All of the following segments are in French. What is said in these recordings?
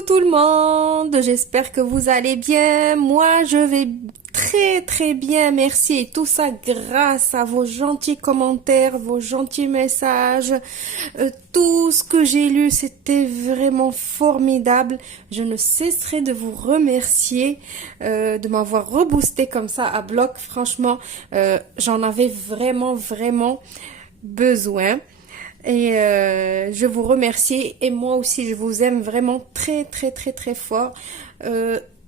Coucou tout le monde, j'espère que vous allez bien. Moi, je vais très bien, merci. Et tout ça grâce à vos gentils commentaires, vos gentils messages. Tout ce que j'ai lu, c'était vraiment formidable. Je ne cesserai de vous remercier de m'avoir reboosté comme ça à bloc. Franchement, j'en avais vraiment besoin. Et je vous remercie et moi aussi je vous aime vraiment très fort.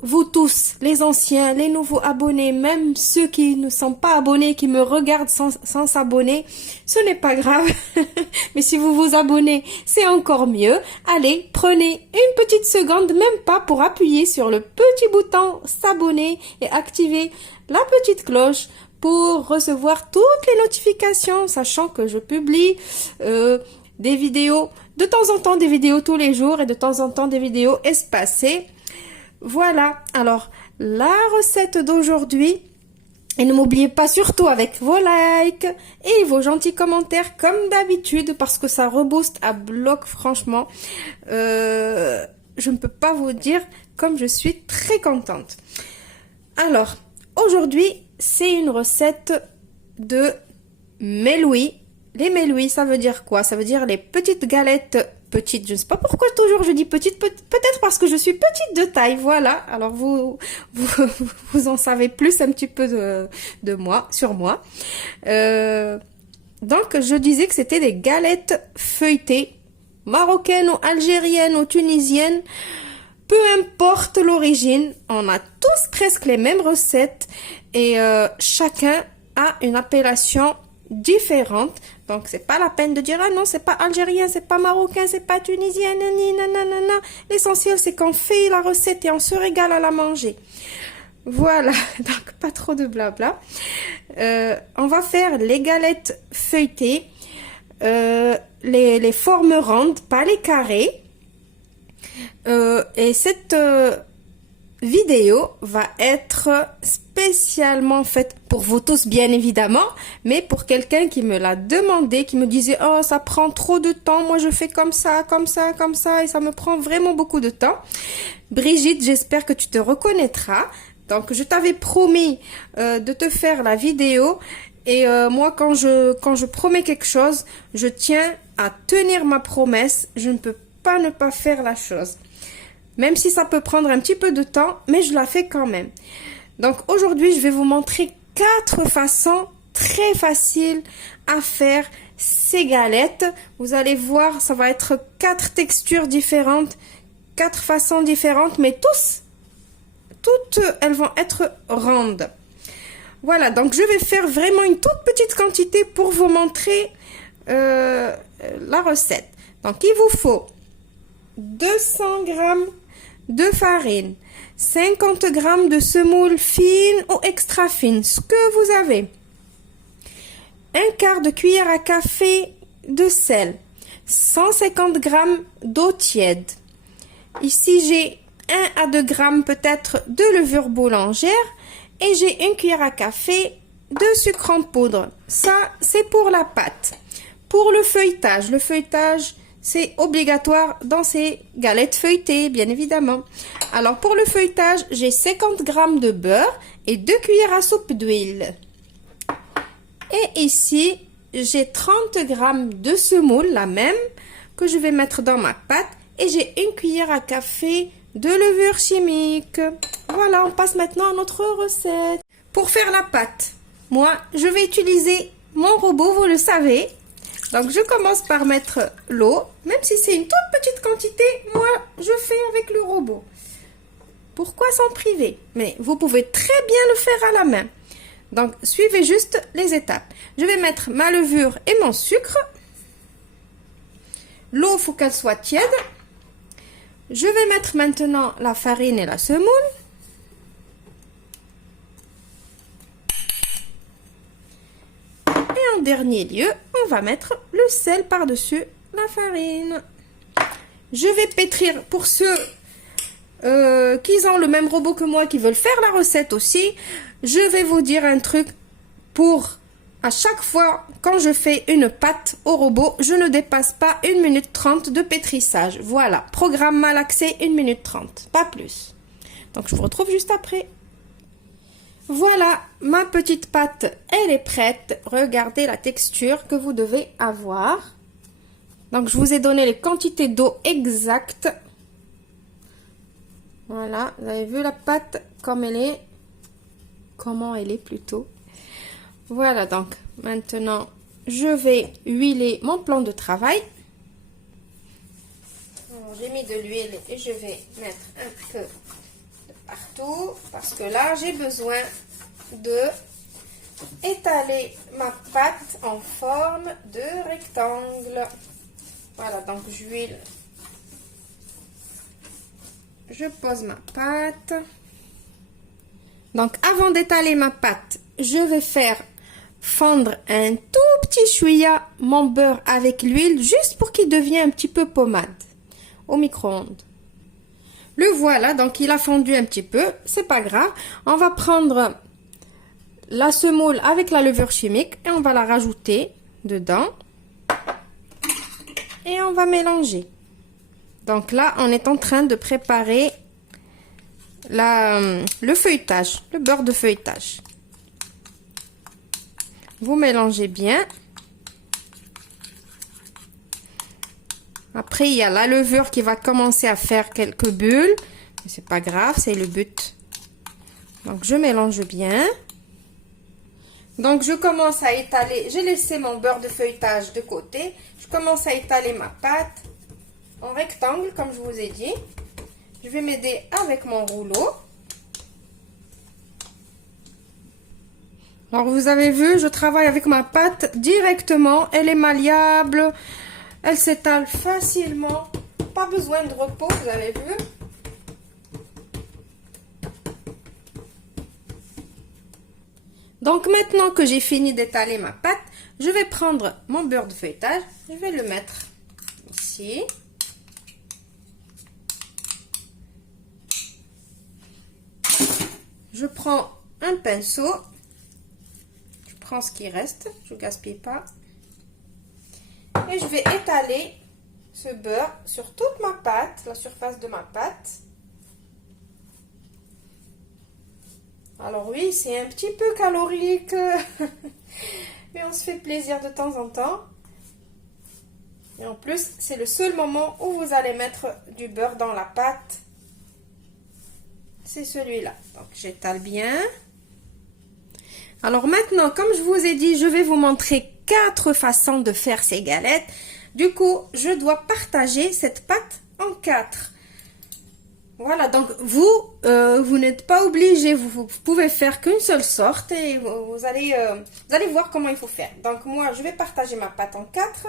Vous tous, les anciens, les nouveaux abonnés, même ceux qui ne sont pas abonnés, qui me regardent sans s'abonner, ce n'est pas grave. Mais si vous vous abonnez, c'est encore mieux. Allez, prenez une petite seconde, même pas, pour appuyer sur le petit bouton s'abonner et activer la petite cloche pour recevoir toutes les notifications, sachant que je publie des vidéos, de temps en temps des vidéos tous les jours et de temps en temps des vidéos espacées. Voilà, alors la recette d'aujourd'hui, et ne m'oubliez pas surtout avec vos likes et vos gentils commentaires comme d'habitude parce que ça rebooste à bloc franchement. Je ne peux pas vous dire comme je suis très contente. Alors, aujourd'hui, c'est une recette de mélouis. Les mélouis, ça veut dire quoi? Ça veut dire les petites galettes petites. Je ne sais pas pourquoi toujours je dis petites, peut-être parce que je suis petite de taille, voilà. Alors vous en savez plus un petit peu de moi, sur moi. Donc je disais que c'était des galettes feuilletées, marocaines ou algériennes ou tunisiennes. Peu importe l'origine, on a tous presque les mêmes recettes et chacun a une appellation différente. Donc c'est pas la peine de dire ah non, c'est pas algérien, c'est pas marocain, c'est pas tunisien, nanana. L'essentiel c'est qu'on fait la recette et on se régale à la manger. Voilà, donc pas trop de blabla. On va faire les galettes feuilletées, les formes rondes, pas les carrés. Et cette vidéo va être spécialement faite pour vous tous bien évidemment, mais pour quelqu'un qui me l'a demandé, qui me disait oh ça prend trop de temps, moi je fais comme ça et ça me prend vraiment beaucoup de temps. Brigitte, j'espère que tu te reconnaîtras. Donc je t'avais promis de te faire la vidéo et moi quand je promets quelque chose, je tiens à tenir ma promesse, je ne peux pas ne pas faire la chose. Même si ça peut prendre un petit peu de temps, mais je la fais quand même. Donc aujourd'hui, je vais vous montrer 4 façons très faciles à faire ces galettes. Vous allez voir, ça va être 4 textures différentes, 4 façons différentes, mais toutes elles vont être rondes. Voilà, donc je vais faire vraiment une toute petite quantité pour vous montrer la recette. Donc il vous faut 200 g de farine, 50 g de semoule fine ou extra fine, ce que vous avez, un quart de cuillère à café de sel, 150 g d'eau tiède. Ici j'ai 1 à 2 g peut-être de levure boulangère et j'ai une cuillère à café de sucre en poudre. Ça c'est pour la pâte. Pour le feuilletage c'est obligatoire dans ces galettes feuilletées, bien évidemment. Alors, pour le feuilletage, j'ai 50 g de beurre et 2 cuillères à soupe d'huile. Et ici, j'ai 30 g de semoule, la même, que je vais mettre dans ma pâte. Et j'ai une cuillère à café de levure chimique. Voilà, on passe maintenant à notre recette. Pour faire la pâte, moi, je vais utiliser mon robot, vous le savez. Donc, je commence par mettre l'eau. Même si c'est une toute petite quantité, moi, je fais avec le robot. Pourquoi s'en priver? Mais vous pouvez très bien le faire à la main. Donc, suivez juste les étapes. Je vais mettre ma levure et mon sucre. L'eau, il faut qu'elle soit tiède. Je vais mettre maintenant la farine et la semoule. Et en dernier lieu, on va mettre le sel par-dessus la farine. Je vais pétrir pour ceux qui ont le même robot que moi, qui veulent faire la recette aussi. Je vais vous dire un truc pour à chaque fois quand je fais une pâte au robot, je ne dépasse pas 1 minute 30 de pétrissage. Voilà, programme malaxé 1 minute 30, pas plus. Donc je vous retrouve juste après. Voilà, ma petite pâte, elle est prête. Regardez la texture que vous devez avoir. Donc je vous ai donné les quantités d'eau exactes. Voilà, vous avez vu la pâte comme elle est. Comment elle est plutôt. Voilà, donc maintenant je vais huiler mon plan de travail. J'ai mis de l'huile et je vais mettre un peu de partout parce que là j'ai besoin de étaler ma pâte en forme de rectangle. Voilà, donc j'huile. Je pose ma pâte. Donc avant d'étaler ma pâte, je vais faire fondre un tout petit chouïa mon beurre avec l'huile juste pour qu'il devienne un petit peu pommade au micro-ondes. Le voilà, donc il a fondu un petit peu, c'est pas grave. On va prendre la semoule avec la levure chimique et on va la rajouter dedans et on va mélanger. Donc là, on est en train de préparer le feuilletage, le beurre de feuilletage. Vous mélangez bien. Après, il y a la levure qui va commencer à faire quelques bulles. Mais c'est pas grave, c'est le but. Donc, je mélange bien. Donc, je commence à étaler. J'ai laissé mon beurre de feuilletage de côté. Je commence à étaler ma pâte en rectangle, comme je vous ai dit. Je vais m'aider avec mon rouleau. Alors, vous avez vu, je travaille avec ma pâte directement. Elle est malléable. Elle s'étale facilement. Pas besoin de repos, vous avez vu. Donc, maintenant que j'ai fini d'étaler ma pâte, je vais prendre mon beurre de feuilletage. Je vais le mettre ici. Je prends un pinceau. Je prends ce qui reste. Je ne gaspille pas. Et je vais étaler ce beurre sur toute ma pâte, la surface de ma pâte. Alors oui, c'est un petit peu calorique, mais on se fait plaisir de temps en temps. Et en plus, c'est le seul moment où vous allez mettre du beurre dans la pâte. C'est celui-là. Donc j'étale bien. Alors maintenant, comme je vous ai dit, je vais vous montrer 4 façons de faire ces galettes. Du coup, je dois partager cette pâte en 4. Voilà, donc vous n'êtes pas obligé, vous pouvez faire qu'une seule sorte et vous allez voir comment il faut faire. Donc moi, je vais partager ma pâte en 4.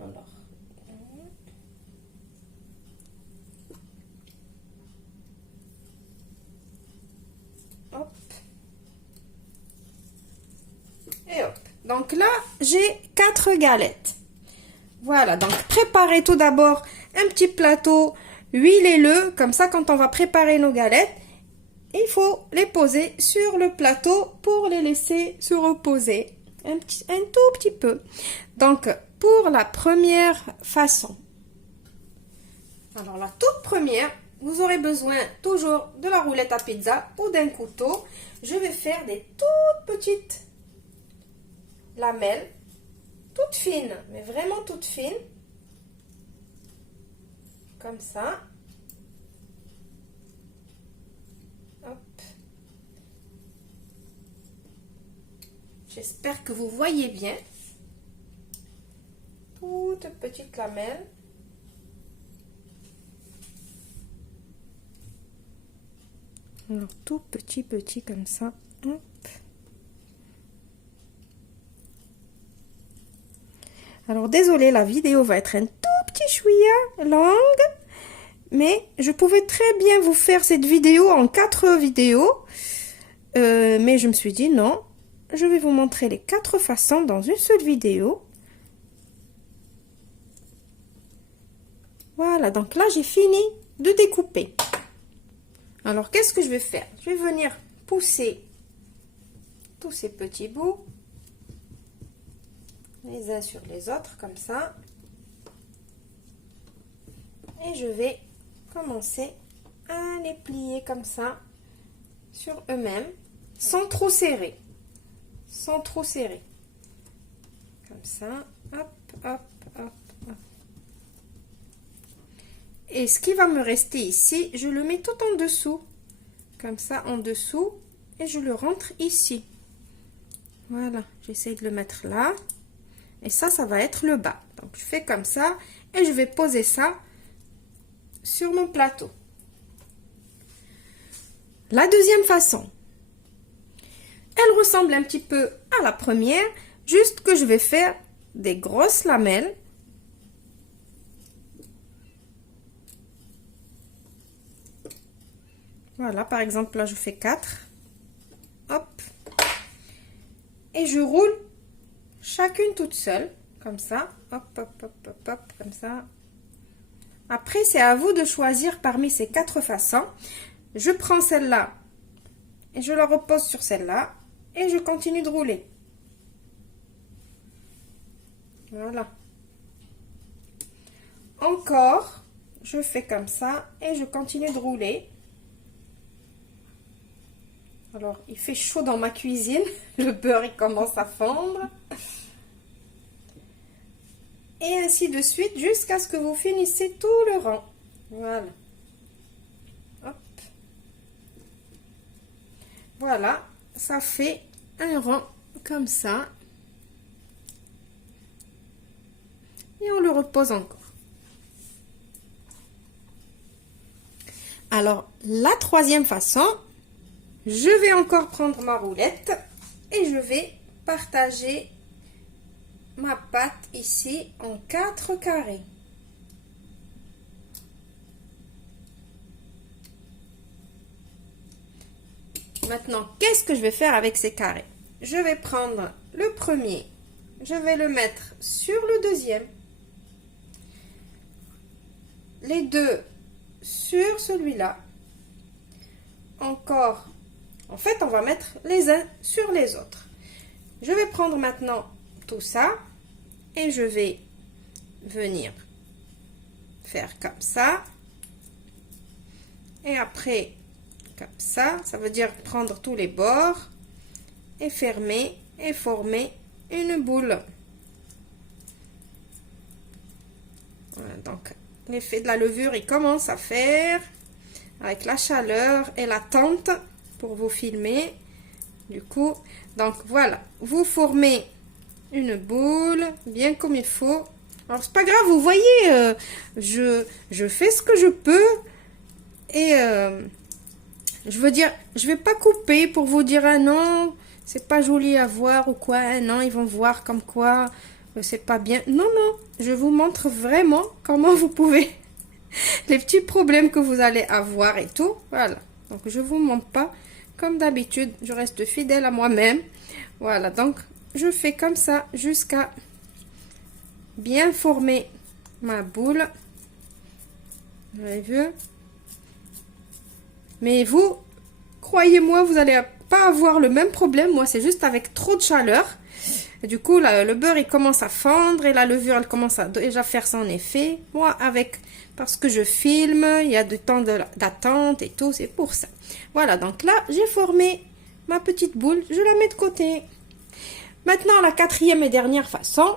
Alors, hop. Et hop. Donc là, j'ai 4 galettes. Voilà, donc préparez tout d'abord un petit plateau, huilez-le, comme ça quand on va préparer nos galettes, il faut les poser sur le plateau pour les laisser se reposer un tout petit peu. Donc pour la première façon, alors la toute première, vous aurez besoin toujours de la roulette à pizza ou d'un couteau. Je vais faire des toutes petites lamelles, toutes fines, mais vraiment toutes fines, comme ça. Hop. J'espère que vous voyez bien. Toutes petites lamelles. Alors tout petit comme ça. Hop. Alors désolé, la vidéo va être un tout petit chouïa longue, mais je pouvais très bien vous faire cette vidéo en 4 vidéos, mais je me suis dit non, je vais vous montrer les 4 façons dans une seule vidéo. Voilà, donc là j'ai fini de découper. Alors qu'est-ce que je vais faire? Je vais venir pousser tous ces petits bouts les uns sur les autres, comme ça. Et je vais commencer à les plier comme ça sur eux-mêmes, sans trop serrer. Sans trop serrer. Comme ça. Hop, hop, hop, hop. Et ce qui va me rester ici, je le mets tout en dessous. Comme ça, en dessous. Et je le rentre ici. Voilà. J'essaie de le mettre là. Et ça va être le bas. Donc, je fais comme ça. Et je vais poser ça sur mon plateau. La deuxième façon, elle ressemble un petit peu à la première, juste que je vais faire des grosses lamelles. Voilà, par exemple, là, je fais 4. Hop. Et je roule chacune toute seule, comme ça. Hop, hop, hop, hop, hop, comme ça. Après, c'est à vous de choisir parmi ces 4 façons. Je prends celle-là et je la repose sur celle-là et je continue de rouler. Voilà. Encore, je fais comme ça et je continue de rouler. Alors, il fait chaud dans ma cuisine. Le beurre, il commence à fondre. Et ainsi de suite jusqu'à ce que vous finissez tout le rang. Voilà. Hop. Voilà, ça fait un rang comme ça. Et on le repose encore. Alors, la troisième façon, je vais encore prendre ma roulette et je vais partager ma pâte ici en 4 carrés. Maintenant, qu'est-ce que je vais faire avec ces carrés? Je vais prendre le premier, je vais le mettre sur le deuxième, les deux sur celui-là, encore, en fait, on va mettre les uns sur les autres. Je vais prendre maintenant tout ça et je vais venir faire comme ça et après comme ça veut dire prendre tous les bords et fermer et former une boule. Voilà, donc l'effet de la levure il commence à faire avec la chaleur et l'attente pour vous filmer du coup. Donc voilà, vous formez une boule bien comme il faut. Alors c'est pas grave, vous voyez, je fais ce que je peux et je veux dire, je vais pas couper pour vous dire ah non, c'est pas joli à voir ou quoi, ah non, ils vont voir comme quoi c'est pas bien. Non, non, je vous montre vraiment comment vous pouvez, les petits problèmes que vous allez avoir et tout, voilà. Donc je vous montre pas comme d'habitude, je reste fidèle à moi-même. Voilà, donc je fais comme ça jusqu'à bien former ma boule. Vous avez vu? Mais vous, croyez-moi, vous n'allez pas avoir le même problème. Moi, c'est juste avec trop de chaleur. Et du coup, là, le beurre, il commence à fondre et la levure, elle commence à déjà faire son effet. Moi, parce que je filme, il y a du temps d'attente et tout, c'est pour ça. Voilà, donc là, j'ai formé ma petite boule. Je la mets de côté. Maintenant, la quatrième et dernière façon.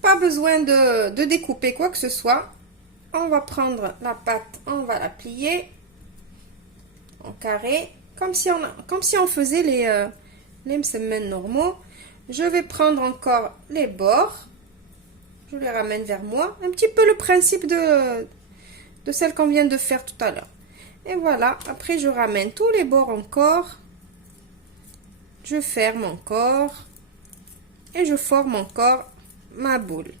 Pas besoin de découper quoi que ce soit. On va prendre la pâte, on va la plier en carré, comme si on faisait les msemen normaux. Je vais prendre encore les bords. Je les ramène vers moi. Un petit peu le principe de celle qu'on vient de faire tout à l'heure. Et voilà, après je ramène tous les bords encore. Je ferme encore. Et je forme encore ma boule.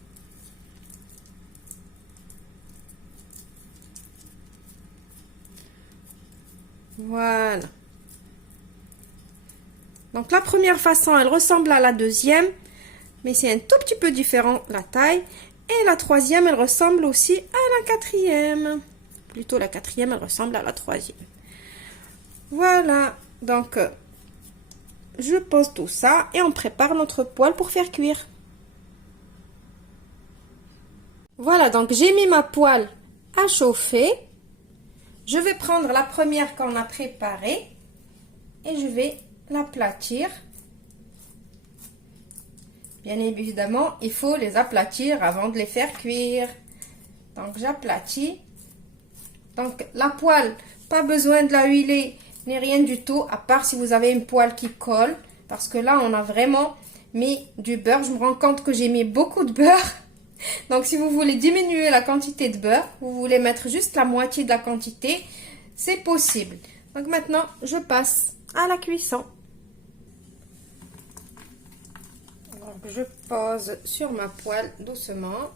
Voilà. Donc la première façon, elle ressemble à la deuxième, mais c'est un tout petit peu différent la taille. Et la troisième, elle ressemble aussi à la quatrième. Plutôt la quatrième, elle ressemble à la troisième. Voilà. Donc, je pose tout ça et on prépare notre poêle pour faire cuire. Voilà, donc j'ai mis ma poêle à chauffer. Je vais prendre la première qu'on a préparée et je vais l'aplatir. Bien évidemment, il faut les aplatir avant de les faire cuire. Donc j'aplatis. Donc la poêle, pas besoin de la huiler ni rien du tout, à part si vous avez une poêle qui colle. Parce que là, on a vraiment mis du beurre. Je me rends compte que j'ai mis beaucoup de beurre. Donc si vous voulez diminuer la quantité de beurre, vous voulez mettre juste la moitié de la quantité, c'est possible. Donc maintenant, je passe à la cuisson. Donc je pose sur ma poêle doucement.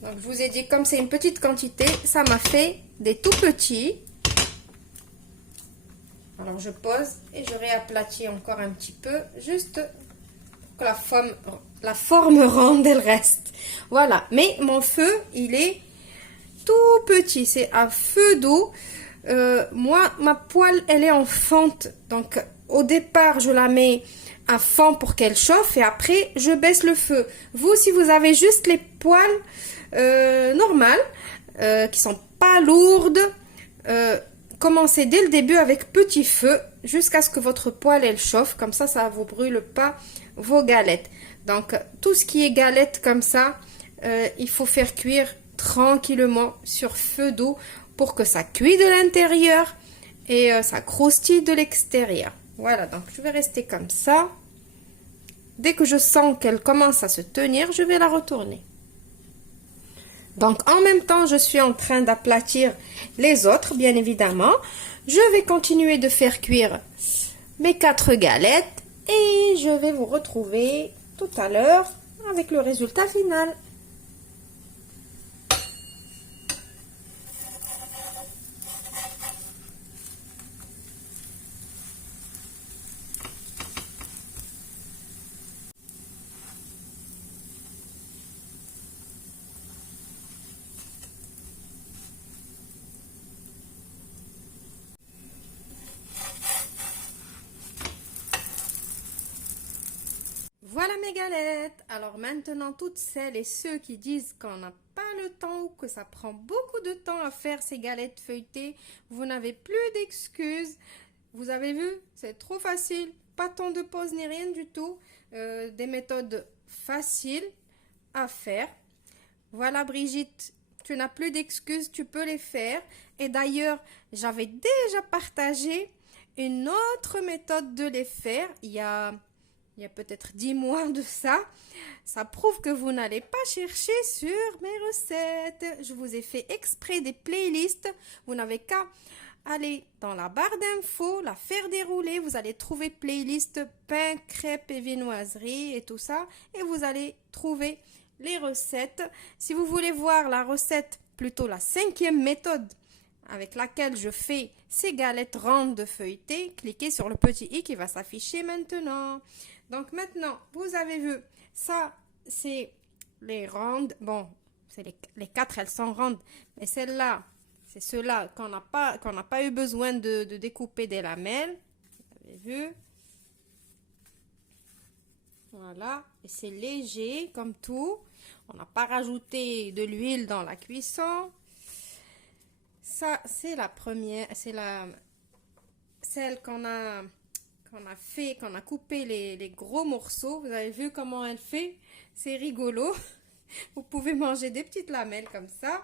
Donc je vous ai dit, comme c'est une petite quantité, ça m'a fait des tout petits. Alors je pose et je réaplatis encore un petit peu, juste pour que la forme ronde elle reste. Voilà, mais mon feu, il est tout petit, c'est à feu doux. Moi, ma poêle, elle est en fonte. Donc au départ, je la mets à fond pour qu'elle chauffe et après, je baisse le feu. Vous, si vous avez juste les poêles normales, qui sont pas lourdes, commencez dès le début avec petit feu jusqu'à ce que votre poêle elle chauffe, comme ça vous brûle pas vos galettes. Donc tout ce qui est galettes comme ça, il faut faire cuire tranquillement sur feu doux pour que ça cuise de l'intérieur et ça croustille de l'extérieur. Voilà, donc je vais rester comme ça. Dès que je sens qu'elle commence à se tenir, je vais la retourner. Donc en même temps, je suis en train d'aplatir les autres, bien évidemment. Je vais continuer de faire cuire mes 4 galettes et je vais vous retrouver tout à l'heure avec le résultat final. Voilà mes galettes. Alors maintenant, toutes celles et ceux qui disent qu'on n'a pas le temps ou que ça prend beaucoup de temps à faire ces galettes feuilletées, vous n'avez plus d'excuses. Vous avez vu, c'est trop facile, pas tant de pause ni rien du tout. Des méthodes faciles à faire. Voilà Brigitte, tu n'as plus d'excuses, tu peux les faire. Et d'ailleurs, j'avais déjà partagé une autre méthode de les faire. Il y a peut-être 10 mois de ça. Ça prouve que vous n'allez pas chercher sur mes recettes. Je vous ai fait exprès des playlists. Vous n'avez qu'à aller dans la barre d'infos, la faire dérouler. Vous allez trouver playlist pain, crêpes et viennoiserie et tout ça. Et vous allez trouver les recettes. Si vous voulez voir la recette, plutôt la 5e méthode avec laquelle je fais ces galettes rondes feuilletées, cliquez sur le petit i qui va s'afficher maintenant. Donc maintenant, vous avez vu, ça c'est les rondes. Bon, c'est les 4, elles sont rondes. Mais celle-là, c'est ceux-là qu'on n'a pas eu besoin de découper des lamelles. Vous avez vu? Voilà, et c'est léger comme tout. On n'a pas rajouté de l'huile dans la cuisson. Ça, c'est la première, c'est celle qu'on a coupé les gros morceaux. Vous avez vu comment elle fait? C'est rigolo. Vous pouvez manger des petites lamelles comme ça.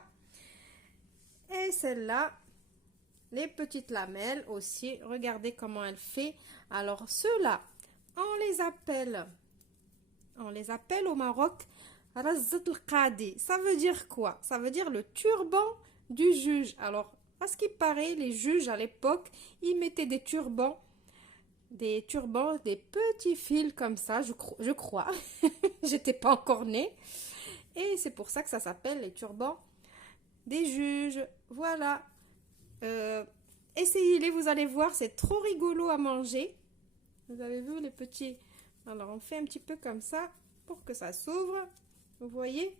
Et celle-là, les petites lamelles aussi. Regardez comment elle fait. Alors, ceux-là, on les appelle au Maroc Razzat al-Qadi. Ça veut dire quoi? Ça veut dire le turban du juge. Alors, à ce qui paraît, les juges à l'époque, ils mettaient des turbans, des petits fils comme ça, je crois. J'étais pas encore née. Et c'est pour ça que ça s'appelle les turbans des juges. Voilà. Essayez-les, vous allez voir, c'est trop rigolo à manger. Vous avez vu les petits? Alors, on fait un petit peu comme ça pour que ça s'ouvre. Vous voyez?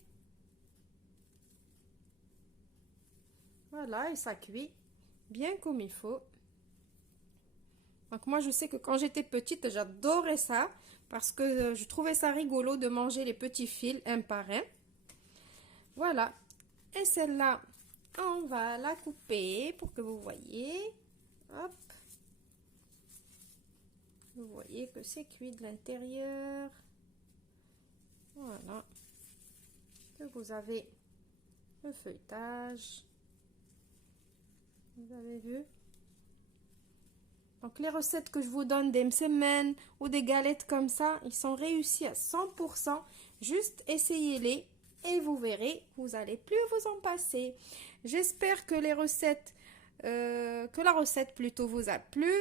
Voilà, et ça cuit bien comme il faut. Donc moi, je sais que quand j'étais petite, j'adorais ça parce que je trouvais ça rigolo de manger les petits fils un par un. Voilà. Et celle-là, on va la couper pour que vous voyez. Hop. Vous voyez que c'est cuit de l'intérieur. Voilà. Que vous avez le feuilletage. Vous avez vu? Donc les recettes que je vous donne des msemen ou des galettes comme ça, ils sont réussis à 100%. Juste essayez-les et vous verrez, vous allez plus vous en passer. J'espère que les recettes, que la recette plutôt vous a plu.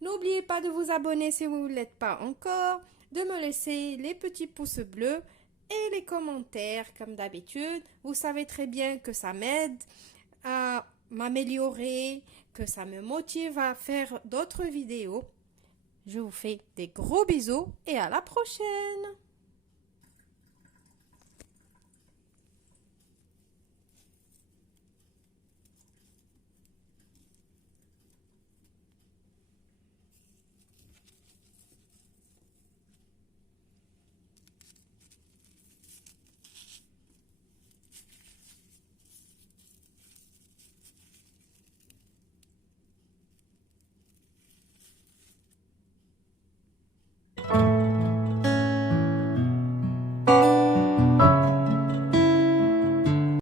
N'oubliez pas de vous abonner si vous ne l'êtes pas encore, de me laisser les petits pouces bleus et les commentaires comme d'habitude. Vous savez très bien que ça m'aide à m'améliorer, que ça me motive à faire d'autres vidéos. Je vous fais des gros bisous et à la prochaine!